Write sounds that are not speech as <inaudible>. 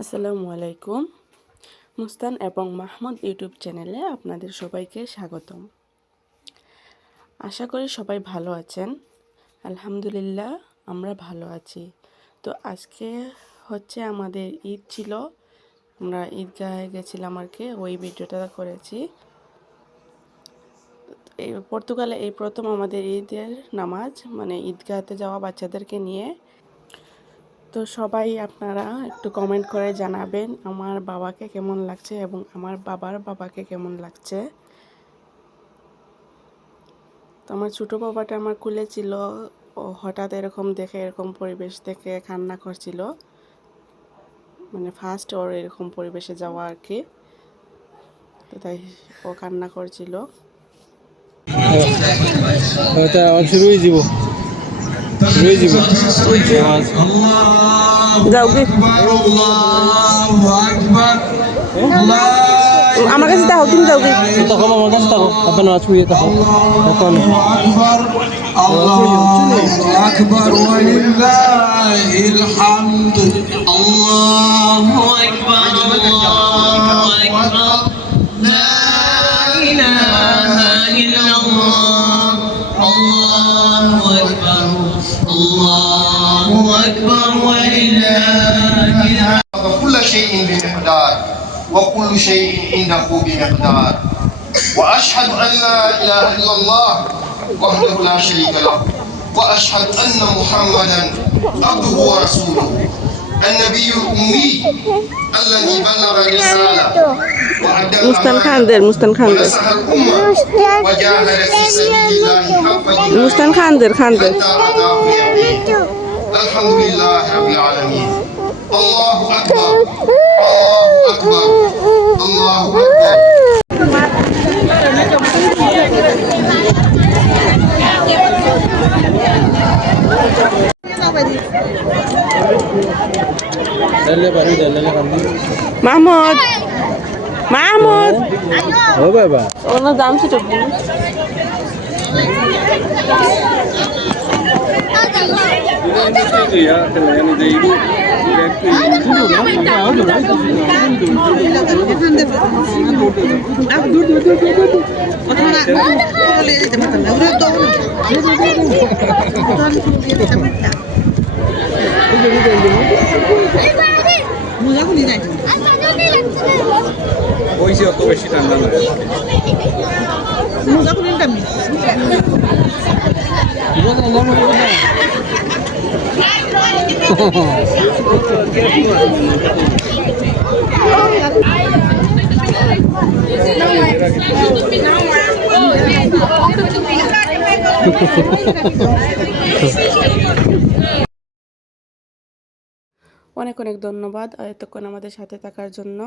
আসসালামু আলাইকুম। মুস্তান এবং মাহমুদ ইউটিউব চ্যানেলে আপনাদের সবাইকে স্বাগতম। আশা করি সবাই ভালো আছেন। আলহামদুলিল্লাহ, আমরা ভালো আছি। তো আজকে হচ্ছে আমাদের ঈদ ছিল। আমরা ঈদগাহে গেছিলাম আর কি, ওই ভিডিওটা করেছি। এই পর্তুগালে এই প্রথম আমাদের ঈদের নামাজ মানে ঈদগাহতে যাওয়া বাচ্চাদেরকে নিয়ে তো সবাই আপনারা একটু কমেন্ট করে জানাবেন আমার বাবাকে কেমন লাগছে এবং আমার বাবার বাবাকে কেমন লাগছে। তো আমার ছোটো বাবাটা আমার কুলে ছিল, ও হঠাৎ এরকম দেখে, এরকম পরিবেশ দেখে কান্না করছিল। মানে ফার্স্ট ওর এরকম পরিবেশে যাওয়া আর কি। তো তাই ও কান্না করছিল। রয়ে যাবে যাও কি আমার কাছে দাও তুমি যাও কি তখন আমার কাছে থাকো আপনার নাচ পুড়িয়ে থাকো তখন আকবর আল্লাহ الله أكبر ولله كل شيء بمقدار وكل شيء عنده بمقدار. وأشهد أن لا إله إلا الله وحده لا شريك له. وأشهد أن محمدا عبده ورسوله. النبي الأمي. الذي بلغ الرسالة وأدى الأمانة. ونصح الأمة. وجاهد في سبيل الله حق مستن خاندر خاندر حتى أتاه اليقين الحمد لله رب العالمين. الله أكبر. الله أكبر. الله أكبر. মাহমুদ মাহমুদ। ও বাবা। ওনার দাম <laughs> ছিল ওইসে অত বেশি ঠান্ডা না অনেক অনেক ধন্যবাদ এতক্ষণ আমাদের সাথে থাকার জন্য।